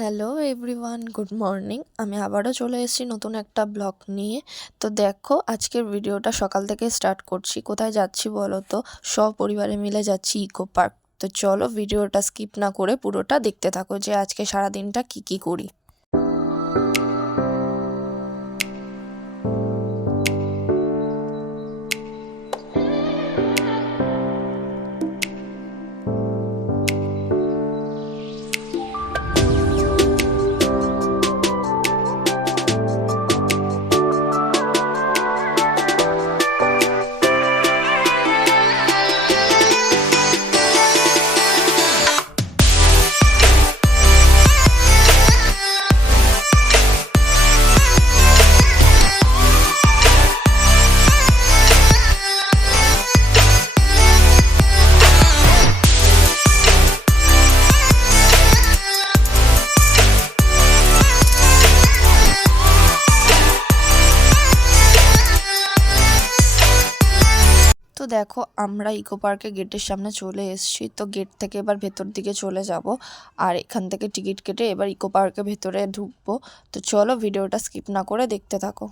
Hello everyone, good morning. আমি আবারও চলে এসেছি নতুন একটা ব্লগ নিয়ে। তো দেখো, আজকের ভিডিওটা সকাল থেকে স্টার্ট করছি। কোথায় যাচ্ছি বলো তো? সপরিবারে মিলে যাচ্ছি ইকো পার্ক। তো চলো, ভিডিওটা স্কিপ না করে পুরোটা দেখতে থাকো যে আজকে সারাদিনটা কি করি। তো দেখো, আমরা ইকো পার্কের গেটের সামনে চলে এসেছি। তো গেট থেকে এবার ভেতর দিকে চলে যাব, আর এখান থেকে টিকিট কেটে এবার ইকো পার্কের ভেতরে ঢুকবো। তো চলো, ভিডিওটা স্কিপ না করে দেখতে থাকো।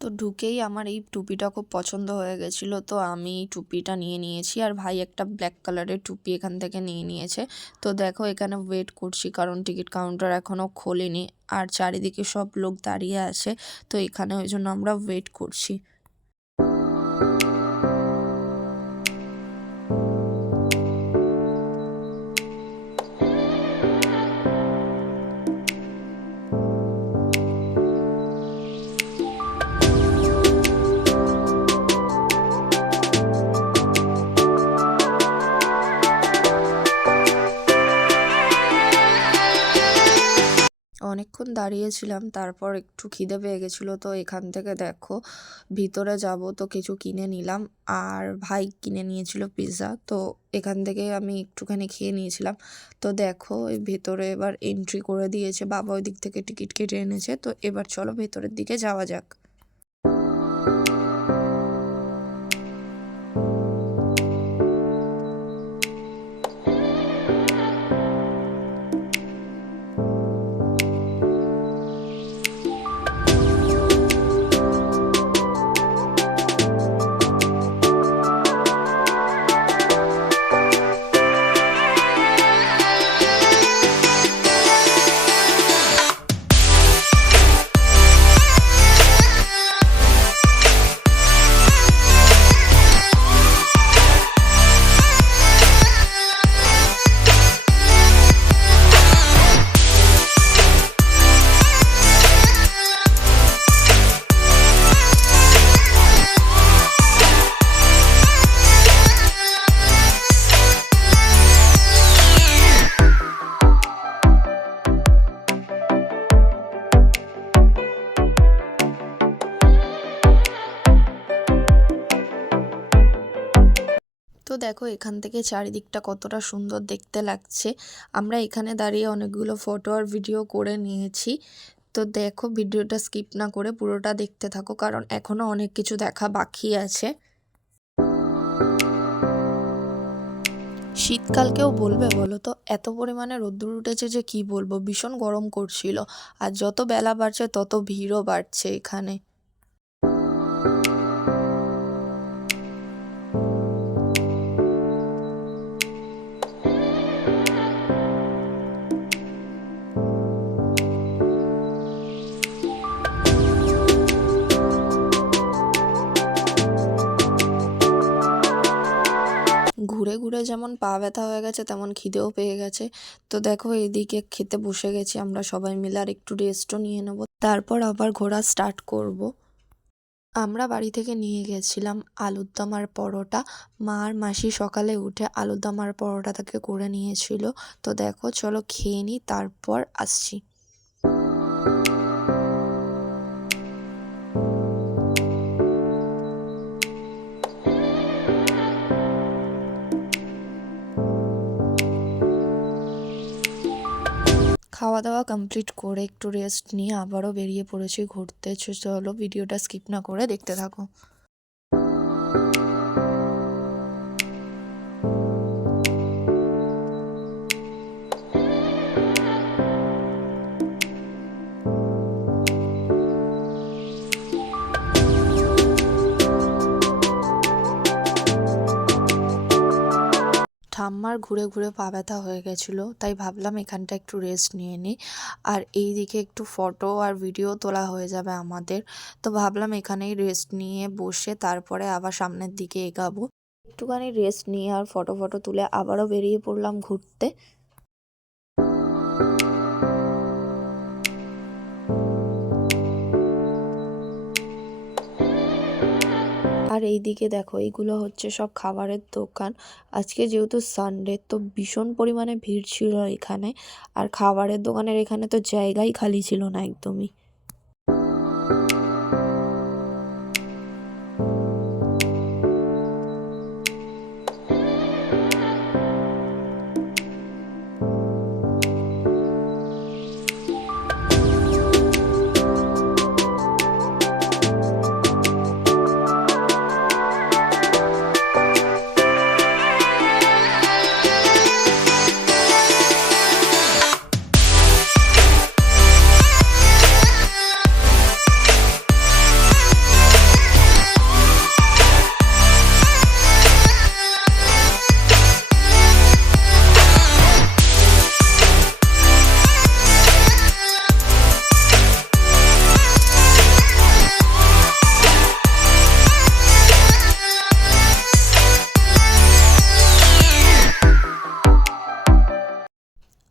তো ঢুকেই আমার এই টুপিটা খুব পছন্দ হয়ে গেছিলো, তো আমি এই টুপিটা নিয়ে নিয়েছি। আর ভাই একটা ব্ল্যাক কালারের টুপি এখান থেকে নিয়ে নিয়েছে। তো দেখো, এখানে ওয়েট করছি কারণ টিকিট কাউন্টার এখনও খোলেনি, আর চারিদিকে সব লোক দাঁড়িয়ে আছে। তো এখানে ওই জন্য আমরা ওয়েট করছি। অনেকক্ষণ দাঁড়িয়েছিলাম, তারপর একটু খিদে পেয়ে গেছিলো। তো এখান থেকে দেখো, ভিতরে যাব তো কিছু কিনে নিলাম। আর ভাই কিনে নিয়েছিল পিৎজা, তো এখান থেকে আমি একটুখানি খেয়ে নিয়েছিলাম। তো দেখো, এই ভেতরে এবার এন্ট্রি করে দিয়েছে, বাবা ওই দিক থেকে টিকিট কেটে এনেছে। তো এবার চলো ভেতরের দিকে যাওয়া যাক। তো দেখো, এখান থেকে চারিদিকটা কতটা সুন্দর দেখতে লাগছে। আমরা এখানে দাঁড়িয়ে অনেকগুলো ফটো আর ভিডিও করে নিয়েছি। তো দেখো, ভিডিওটা স্কিপ না করে পুরোটা দেখতে থাকো, কারণ এখনো অনেক কিছু দেখা বাকি আছে। শীতকালকেও বলবে বলো তো? এত পরিমাণে রোদ্দুর উঠেছে যে কি বলবো, ভীষণ গরম করছিল। আর যত বেলা বাড়ছে তত ভিড়ও বাড়ছে এখানে। ঘুরে ঘুরে যেমন পা ব্যথা হয়ে গেছে, তেমন খিদেও পেয়ে গেছে। তো দেখো, এদিকে খেতে বসে গেছি আমরা সবাই মিলে, আর একটু রেস্টও নিয়ে নেবো, তারপর আবার ঘোরা স্টার্ট করব। আমরা বাড়ি থেকে নিয়ে গেছিলাম আলুর দম আর পরোটা। মা আর মাসি সকালে উঠে আলুর দম আর পরোটাটাকে করে নিয়েছিল। তো দেখো চলো খেয়ে নিই, তারপর আসছি। খাওয়া দাওয়া কমপ্লিট করে একটু রেস্ট নিয়ে আবারও বেরিয়ে পড়েছি ঘুরতে। চলো ভিডিওটা স্কিপ না করে দেখতে থাকো। ঠাম্মার ঘুরে ঘুরে পা ব্যথা হয়ে গেছিলো, তাই ভাবলাম এখানটা একটু রেস্ট নিয়ে নিই। আর এই দিকে একটু ফটো আর ভিডিও তোলা হয়ে যাবে আমাদের, তো ভাবলাম এখানেই রেস্ট নিয়ে বসে তারপরে আবার সামনের দিকে এগাবো। একটুখানি রেস্ট নিয়ে আর ফটো ফটো তুলে আবারও বেরিয়ে পড়লাম ঘুরতে। আর এইদিকে দেখো এইগুলো হচ্ছে সব খাবারের দোকান। আজকে যেহেতু সানডে, তো ভীষণ পরিমাণে ভিড় ছিল এখানে। আর খাবারের দোকানের এখানে তো জায়গাই খালি ছিল না একদমই।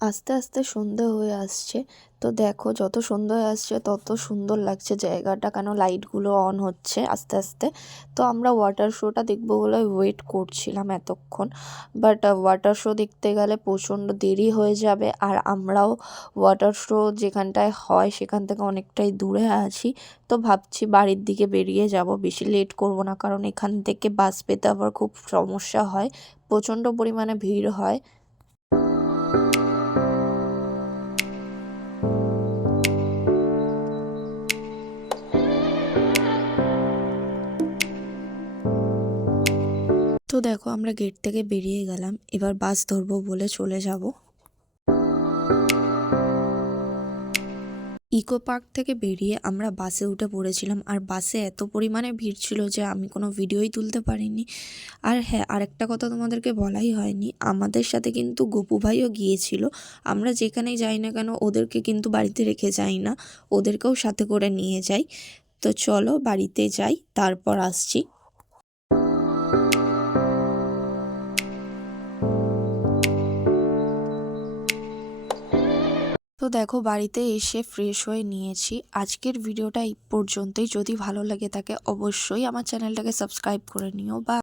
আস্তে আস্তে সন্ধে হয়ে আসছে। তো দেখো যত সন্ধে হয়ে আসছে তত সুন্দর লাগছে জায়গাটা, কেন লাইটগুলো অন হচ্ছে আস্তে আস্তে। তো আমরা ওয়াটার শোটা দেখবো বলে ওয়েট করছিলাম এতক্ষণ, বাট ওয়াটার শো দেখতে গেলে প্রচণ্ড দেরি হয়ে যাবে। আর আমরাও ওয়াটার শো যেখানটায় হয় সেখান থেকে অনেকটাই দূরে আছি। তো ভাবছি বাড়ির দিকে বেরিয়ে যাব, বেশি লেট করব না, কারণ এখান থেকে বাস পেতে আবার খুব সমস্যা হয়, প্রচণ্ড পরিমাণে ভিড় হয়। তো দেখো আমরা গেট থেকে বেরিয়ে গেলাম, এবার বাস ধরবো বলে চলে যাব। ইকো পার্ক থেকে বেরিয়ে আমরা বাসে উঠে পড়েছিলাম, আর বাসে এত পরিমাণে ভিড় ছিল যে আমি কোনো ভিডিওই তুলতে পারিনি। আর হ্যাঁ, আরেকটা কথা তোমাদেরকে বলাই হয়নি, আমাদের সাথে কিন্তু গপু ভাইও গিয়েছিল। আমরা যেখানেই যাই না কেন ওদেরকে কিন্তু বাড়িতে রেখে যাই না, ওদেরকেও সাথে করে নিয়ে যাই। তো চলো বাড়িতে যাই, তারপর আসছি। তো দেখো বাড়িতে এসে ফ্রেশ হয়ে নিয়েছি। আজকের ভিডিওটা এই পর্যন্তই। যদি ভালো লাগে থাকে অবশ্যই আমার চ্যানেলটাকে সাবস্ক্রাইব করে নিও। বা